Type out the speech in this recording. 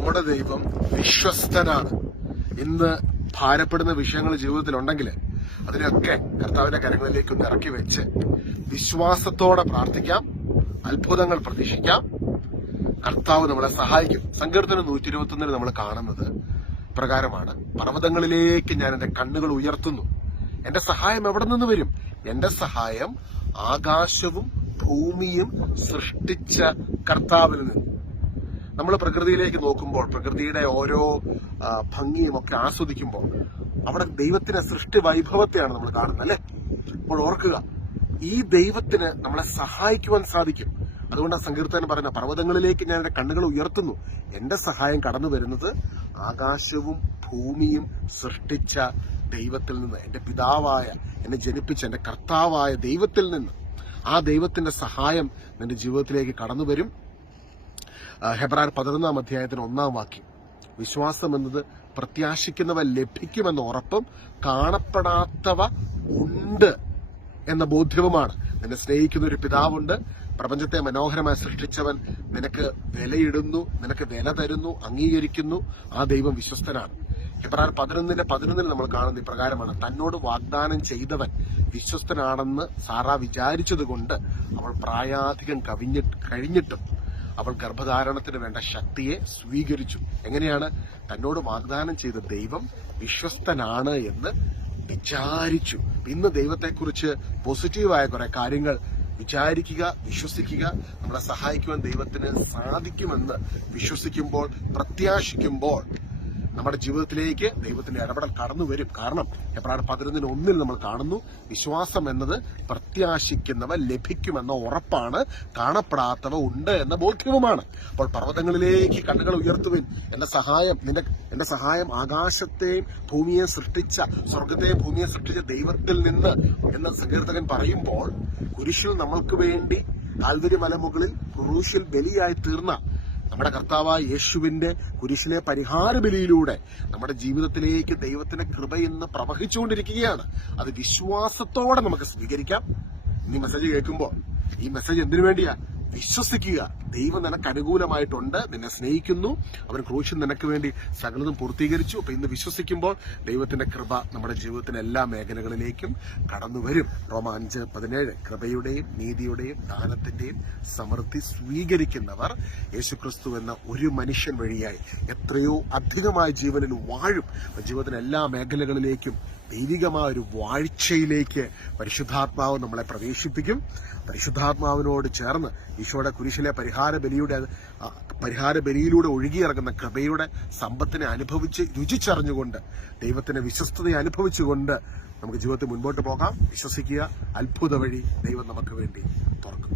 നമ്മുടെ ദൈവം വിശ്വസ്തനാണ്. ഇന്ന് ഭാരപ്പെടുന്ന വിഷയങ്ങൾ ജീവിതത്തിലുണ്ടെങ്കിൽ അതിനൊക്കെ കർത്താവിന്റെ കരങ്ങളിലേക്ക് ഒന്ന് ഇറക്കി വെച്ച് വിശ്വാസത്തോടെ പ്രാർത്ഥിക്കാം, അത്ഭുതങ്ങൾ പ്രതീക്ഷിക്കാം. കർത്താവ് നമ്മളെ സഹായിക്കും. സങ്കീർത്തനം 121 നമ്മൾ കാണുന്നത് പ്രകാരമാണ്: പർവ്വതങ്ങളിലേക്ക് ഞാൻ എന്റെ കണ്ണുകൾ ഉയർത്തുന്നു, എന്റെ സഹായം എവിടെ നിന്ന് വരും? എന്റെ സഹായം ആകാശവും ഭൂമിയും സൃഷ്ടിച്ച കർത്താവിൽ നിന്ന്. നമ്മൾ പ്രകൃതിയിലേക്ക് നോക്കുമ്പോൾ, പ്രകൃതിയുടെ ഓരോ ഭംഗിയും ഒക്കെ ആസ്വദിക്കുമ്പോൾ അവിടെ ദൈവത്തിന്റെ സൃഷ്ടി വൈഭവത്തെയാണ് നമ്മൾ കാണുന്നത്, അല്ലെ? അപ്പോൾ ഓർക്കുക, ഈ ദൈവത്തിന് നമ്മളെ സഹായിക്കുവാൻ സാധിക്കും. അതുകൊണ്ടാണ് സങ്കീർത്തനം പറയുന്നത്: പർവ്വതങ്ങളിലേക്ക് ഞാൻ എന്റെ കണ്ണുകൾ ഉയർത്തുന്നു, എന്റെ സഹായം കടന്നു വരുന്നത് ആകാശവും ഭൂമിയും സൃഷ്ടിച്ച ദൈവത്തിൽ നിന്ന്, എന്റെ പിതാവായ, എന്നെ ജനിപ്പിച്ച എന്റെ കർത്താവായ ദൈവത്തിൽ നിന്ന്. ആ ദൈവത്തിന്റെ സഹായം നിന്റെ ജീവിതത്തിലേക്ക് കടന്നു വരും. ഹെബ്രായർ 11 1 വാക്യം: വിശ്വാസം എന്നത് പ്രത്യാശിക്കുന്നവ ലഭിക്കുമെന്ന ഉറപ്പും കാണപ്പെടാത്തവ ഉണ്ട് എന്ന ബോധ്യവുമാണ്. നിന്നെ സ്നേഹിക്കുന്ന ഒരു പിതാവുണ്ട്. പ്രപഞ്ചത്തെ മനോഹരമായി സൃഷ്ടിച്ചവൻ നിനക്ക് വിലയിടുന്നു, നിനക്ക് വില തരുന്നു, അംഗീകരിക്കുന്നു. ആ ദൈവം വിശ്വസ്തനാണ്. ഹെബ്രായർ 11 നമ്മൾ കാണുന്ന ഇപ്രകാരമാണ്: തന്നോട് വാഗ്ദാനം ചെയ്തവൻ വിശ്വസ്തനാണെന്ന് സാറാ വിചാരിച്ചതുകൊണ്ട് അവൾ പ്രായാധികം കഴിഞ്ഞിട്ടും അവൾ ഗർഭധാരണത്തിന് വേണ്ട ശക്തിയെ സ്വീകരിച്ചു. എങ്ങനെയാണ്? തന്നോട് വാഗ്ദാനം ചെയ്ത ദൈവം വിശ്വസ്തനാണ് എന്ന് വിചാരിച്ചു. ഇന്ന് ദൈവത്തെക്കുറിച്ച് പോസിറ്റീവായ കുറെ കാര്യങ്ങൾ വിചാരിക്കുക, വിശ്വസിക്കുക. നമ്മളെ സഹായിക്കുവാൻ ദൈവത്തിന് സാധിക്കുമെന്ന് വിശ്വസിക്കുമ്പോൾ, പ്രത്യാശിക്കുമ്പോൾ നമ്മുടെ ജീവിതത്തിലേക്ക് ദൈവത്തിന്റെ ഇടപെടൽ കടന്നു വരും. കാരണം ഹെബ്രായർ 11:1 നമ്മൾ കാണുന്നു: വിശ്വാസം എന്നത് പ്രത്യാശിക്കുന്നവ ലഭിക്കുമെന്ന ഉറപ്പാണ്, കാണപ്പെടാത്തവ ഉണ്ട് എന്ന ബോധ്യവുമാണ്. അപ്പോൾ പർവ്വതങ്ങളിലേക്ക് കണ്ണുകൾ ഉയർത്തുവിൻ, എന്റെ സഹായം ആകാശത്തെയും ഭൂമിയെ സൃഷ്ടിച്ച, സ്വർഗത്തെയും ഭൂമിയെ സൃഷ്ടിച്ച ദൈവത്തിൽ നിന്ന് എന്ന് സങ്കീർത്തകൻ പറയുമ്പോൾ, കുരിശിൽ നമ്മൾക്ക് വേണ്ടി കാൽവരി മലമുകളിൽ ക്രൂശിൽ ബലിയായി തീർന്ന നമ്മുടെ കർത്താവായ യേശുവിന്റെ കുരിശിലെ പരിഹാര ബലിയിലൂടെ നമ്മുടെ ജീവിതത്തിലേക്ക് ദൈവത്തിന്റെ കൃപ ഇന്ന് പ്രവഹിച്ചുകൊണ്ടിരിക്കുകയാണ്. അത് വിശ്വാസത്തോടെ നമുക്ക് സ്വീകരിക്കാം. ഈ മെസ്സേജ് കേൾക്കുമ്പോൾ ഈ മെസ്സേജ് എന്തിനു വേണ്ടിയാ? വിശ്വസിക്കുക. ദൈവം നിനക്ക് അനുകൂലമായിട്ടുണ്ട്, നിന്നെ സ്നേഹിക്കുന്നു, അവൻ ക്രൂശിൽ നിനക്ക് വേണ്ടി സകലതും പൂർത്തീകരിച്ചു. അപ്പൊ ഇന്ന് വിശ്വസിക്കുമ്പോൾ ദൈവത്തിന്റെ കൃപ നമ്മുടെ ജീവിതത്തിന്റെ എല്ലാ മേഖലകളിലേക്കും കടന്നു വരും. റോമ 5:17 കൃപയുടെയും നീതിയുടെയും ദാനത്തിന്റെയും സമൃദ്ധി സ്വീകരിക്കുന്നവർ യേശുക്രിസ്തു എന്ന ഒരു മനുഷ്യൻ വഴിയായി എത്രയോ അധികമായ ജീവനിൽ വാഴും. ജീവിതത്തിന്റെ എല്ലാ മേഖലകളിലേക്കും ദൈവികമായ ഒരു വാഴ്ചയിലേക്ക് പരിശുദ്ധാത്മാവ് നമ്മളെ പ്രവേശിപ്പിക്കും. പരിശുദ്ധാത്മാവിനോട് ചേർന്ന് ഈശോയുടെ കുരിശിലെ പരിഹാര ബലിയിലൂടെ ഒഴുകിയിറങ്ങുന്ന കൃപയുടെ സമ്പത്തിനെ അനുഭവിച്ച് രുചിച്ചറിഞ്ഞുകൊണ്ട്, ദൈവത്തിന്റെ വിശ്വസ്തതയെ അനുഭവിച്ചുകൊണ്ട് നമുക്ക് ജീവിതത്തിൽ മുൻപോട്ട് പോകാം. വിശ്വസിക്കുക, അത്ഭുത വഴി ദൈവം നമുക്ക് വേണ്ടി തുറക്കും.